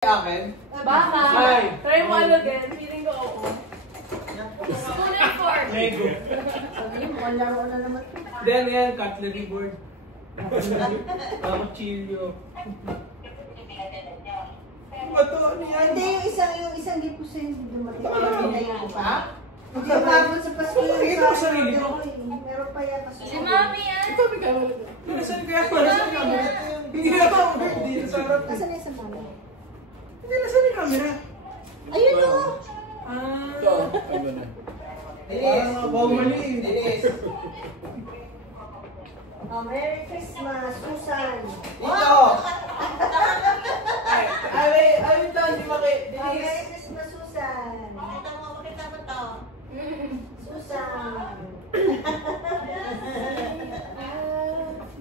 Akin? Baka. Ay. Try mo ano din. Feeling ko oo. Spoon and fork. Lego. Sabihin mo, laro na naman. Then yan, cutlery board. Cuchillo. Bato, ano yan? Hindi, yung isang lipo sa hindi dumating. Ha? Hindi umabot sa Pasko yung Ito ang sarili ko. Meron pa yata sa Si Mami yan. Ito, may camera. Nasaan kaya? Nasaan yung camera? Hindi na ako. Hindi na sa harap. Asan yung sa mama? Hindi, nasaan yung camera? Ayun o! Ito. Parang mga bawali. Oh, Merry Christmas, Susan! Ito. Ay, ito, hindi maki. Oh, Merry Christmas, Susan! Makita mo to. Susan!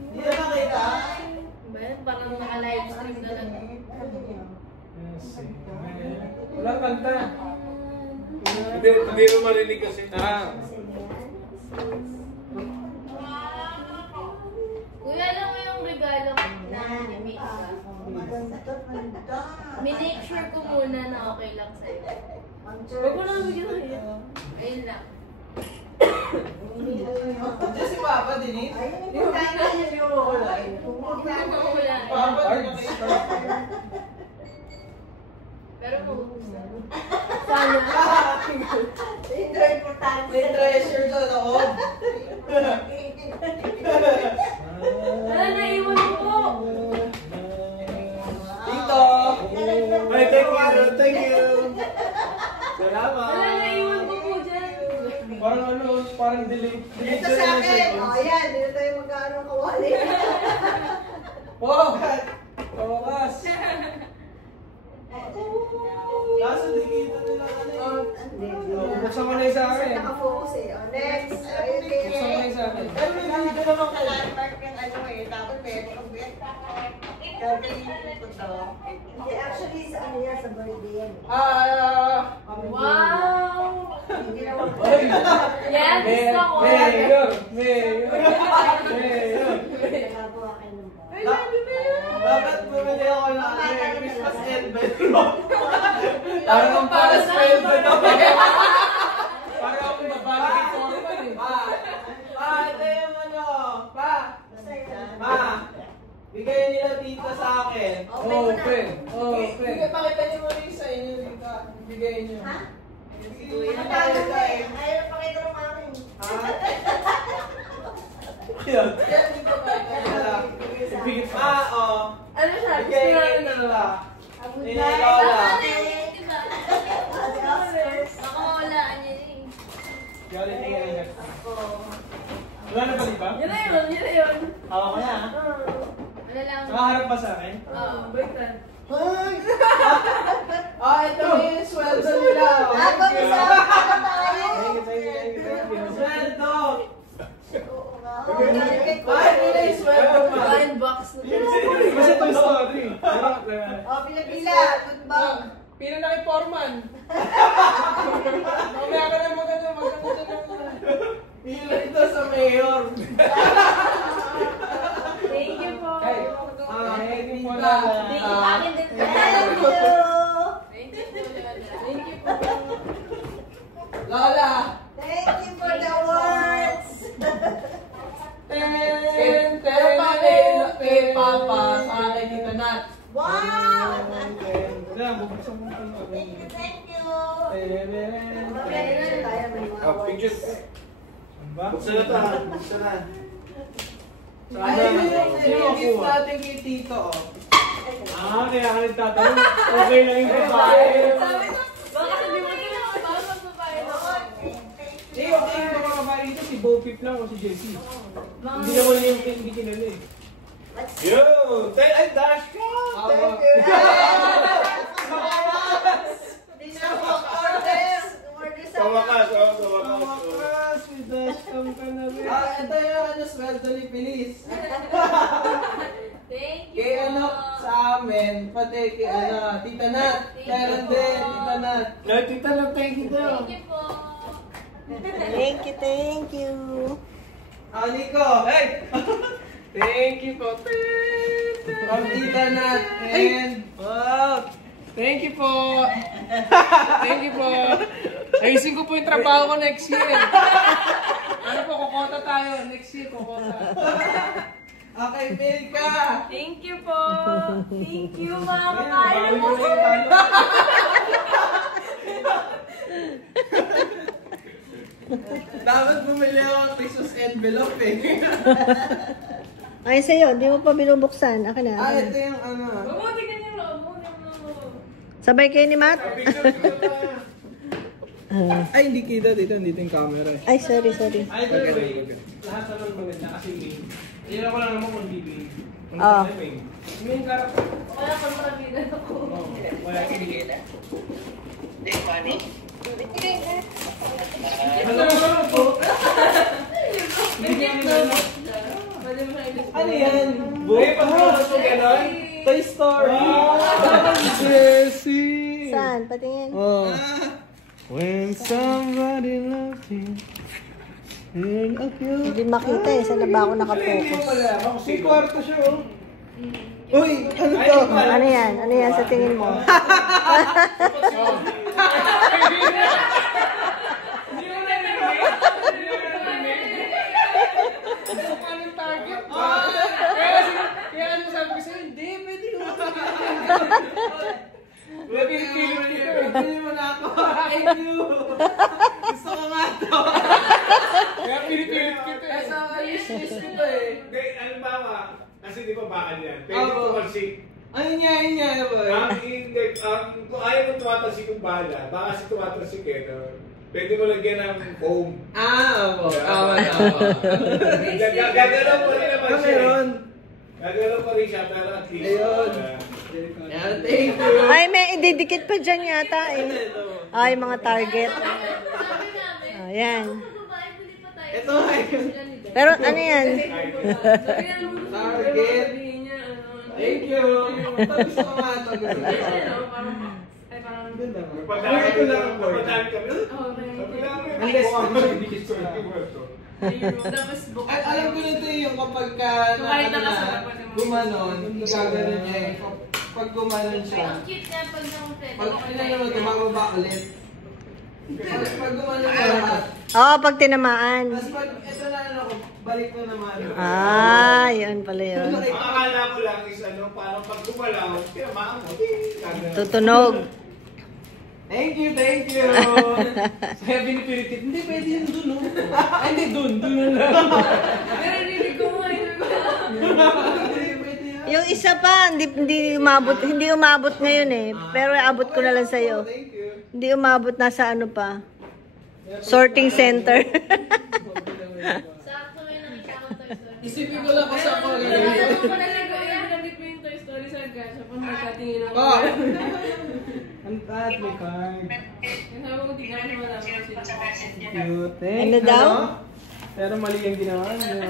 Hindi na makita. Ba yan? Parang naka-live stream na lang. Walang kanta. Hindi mo marinig kasi. Kuya, alam mo yung regalo ko na Maganda to, maganda. minake sure ko muna na okay lang sa'yo. Huwag mo lang bigyan na yan. Ayun lang. Diyan si Papa, Denise. Ayun yung kainan niyo. Wala. Papa, Denise. Pero maubos. Sana. Ito yung importante. May treasure sa loob. Wala, naiwan mo po. Tito. Ay, thank you. Salamat. Wala, naiwan mo po dyan. Parang ano, parang delete. Ito sa akin. O, ayan. Dito tayo magkaano kawali. Wow! Kawakas. Kaso di kita nila buksan mo na yung sa akin. Nakafocus eh. O, next. Buksan mo na yung sa akin. Pero may video naman ka. Hindi, actually, sa ano yan, sa birthday yan. Wow! Hindi naman. Yan, gusto ko. Mayor. Nagagawa kayo ng Ay, love you, Mayor. Dapat bumili ako ng Christmas envelope. Parang para sa envelope. Parang ako babalik ito. Ito yung ano. Bigay nila tita sa akin. Open. Bigay, pakita niyo mo rin sa inyo tita. Bigay niyo. Ha? Bigay Ayaw niyo. pakita ng mami. Yan, dito ba? Ano siya? Bigay Gusto niya na nila. Abot Ni na. Lola. Diba? Ate Oscars. Baka mawalaan niya eh. Galing niya rin. Wala na ba di ba? Yun na yun, yun na yun. Ako ko na. Wala lang. Nakaharap ba sa akin? Oo. Baliktad. Ito yung sweldo nila. Ako, isa. Thank you. Sweldo. Oo nga. Ay, nila yung sweldo pa. Blind box na. Kasi ito yung story. Oh, pila-pila. Good bag. Pino na kay Foreman. Mamaya ka na maganda na. Pino ito sa mayor. Thank you po. Thank you po Akin din. Thank you. Thank you po, Lola. Thank you po. Lola. Thank you for the awards. Pero kay Papa sa akin dito Nat. Wow. Kaya bubuksan mo ito. Thank you, thank you. Picture tayo, may mga awards. Pictures. Buksan na ito. Buksan na. Ay, yung gift natin kay Tito. Kaya ka nagtatanong. Okay lang yung babae. Sabi ko, baka hindi mo din ako para magbabae ako. Okay yung mga babae dito, si Bo Pip lang o si Jessie. Hindi naman yung hindi kinala eh. Yo! Ay, Dash ka! Thank you! Kawakas, kawakas. Kawakas, may dashcam ka na rin. Ito yung ano, sweldo ni Feliz. Thank you Kay po. ano, sa amin, pati kay ano, Tita Nat. Meron din, Tita Nat. Tita lang, thank you daw. Thank you po. Thank you, thank you. Nico, hey! Thank you po. From Tita Nat and wow, Thank you po. Thank you po. Ayusin ko po yung trabaho ko next year. Ano po, kukota tayo. Next year, kukota. Okay, Milka. Thank you po. Thank you, Mama. Kaya mo. Dapat bumili ako ng Christmas envelope eh. Ay, sa'yo, hindi mo pa binubuksan. Akin na. Ah, ito yung ano. Bumuti ka niyo, Robo. Sabay kayo ni Matt? Ay, hindi kita dito. Dito yung camera eh. Ay, sorry. Either way, lahat naman maganda kasi main. Ayun ako lang naman kung bibig. Oo. Main character. Wala kang parabigan ako. Wala kinikita. Ano yan? Boy, pag-rose mo gano'n? Toy Story. Jessie. Saan? Patingin. Oh. When somebody loves you. Hindi makita eh. Saan na ba ako nakapokus? May kwarto siya oh. Uy, ano to? Ano yan? Ano yan sa tingin mo? Target. Kaya ano sabi ko sa'yo, hindi, pwede mo. Pwede mo na ako. Thank you. Gusto ko nga to. Kaya pinipilit kita eh. Sa wish ko eh. Hindi, ano ba nga? Kasi di ba bakal yan? Pwede Oo. tumalsik. Ayun niya. Kung ayaw mo tumatalsik yung bala, baka kasi tumatalsik eh. No? Pwede mo lagyan ng foam. Opo. Tama. Gagalaw pa rin naman siya. Meron. Gagalaw pa rin siya, pero at least. Ayun. Yan, thank you. Ay, may ididikit pa dyan yata eh. Ay, mga target. Sabi namin, Ayan. babae, huli pa tayo. Ito ay. Pero ano yan? Target. Thank you. Tapos ko nga ito. Napadami ko lang. Napadami kami. Sabi namin. Unless- Mukhang magdidikit ko lang yung muerto. Tapos book. At alam ko na ito yung kapag ka Kumain na na, kasama. gumanon, gaganon niya eh. Pag gumanon siya, Ang cute niya pag nakumpleto. pag ano naman, tumababa ulit. Pag gumanon siya lahat. Oo, pag tinamaan. Tapos pag ito na ano ko, balik mo naman. Ah, yun pala yun. Ang akala ko lang is ano, parang pag gumalaw, tinamaan mo. Gagalaw. Tutunog. Thank you. Kaya binipilit it, hindi pwede yan dun, no? Ay, hindi dun lang. Pero hindi ko mo. Yung isa pa, hindi umabot ngayon eh. Pero abot ko na lang sa'yo. Thank you. Hindi umabot, nasa ano pa. Sorting center. Sakto may nakita ko Toy Story. Isipin ko lang kasi ako Alam gagawin. mo pala nag-edit mo yung Toy Story sa gacha. Pag nagkatingin ako. Oh! Ang tat, may card. Yung sabi ko, tignan mo naman sila. Cute. Ano daw? Pero mali yung ginawa niyo.